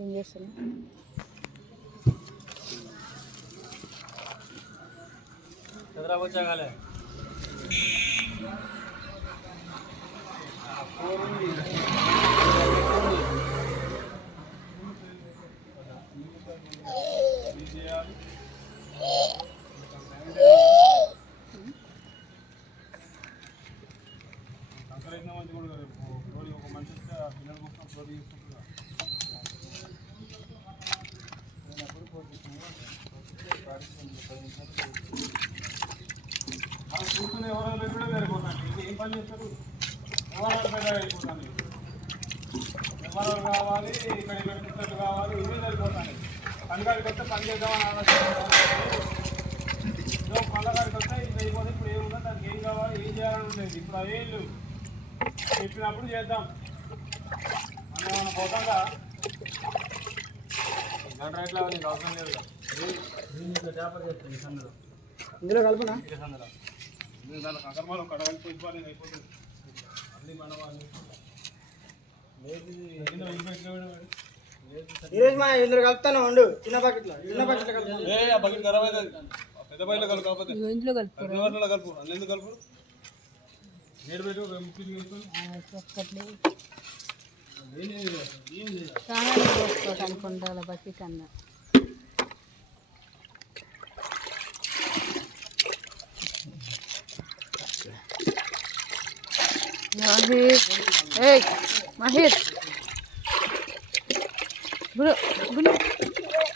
ఏం చేస్తున్నా కూర్చుని ఎవరో కూడా సరిపోతాను. ఏం పని చేస్తారు? ఎవరు పెద్ద అయిపోతాను. ఎవరు కావాలి, ఇక్కడ ఇక్కడ టికెట్లు కావాలి, ఇవే సరిపోతాయి. పండుగకి వస్తే పని చేద్దామని ఆలోచించాలి. పండుగకి వస్తే ఇది అయిపోతే ఇప్పుడు ఏముందో దానికి ఏం కావాలి, ఏం చేయాలని ఉండేది. ఇప్పుడు అవేళ్ళు చెప్పినప్పుడు చేద్దాం. మనం ఏమైనా పోతాగా గంట రైట్లో నీకు అవసరం లేదు. చేపలు చేస్తాను ఈ సందులో, ఇందులో కలుపునా సందులో దానికి అకర్మాలు కడగలిపి ఇవ్వాలి. అయిపోతుంది అన్నీ మనవాలి. ఇందులో కలుపుతాను వండు. చిన్న బకెట్లో బకెట్ ఖరాబ్ అవుతుంది. పెద్ద బయటలో కలుపు కాకపోతే కలుపు. అన్నీ ఎందుకు కలుపు? నేడు పెట్టు అనుకుంటా బకెట్ అన్న మహేష్ మహేష్ గురు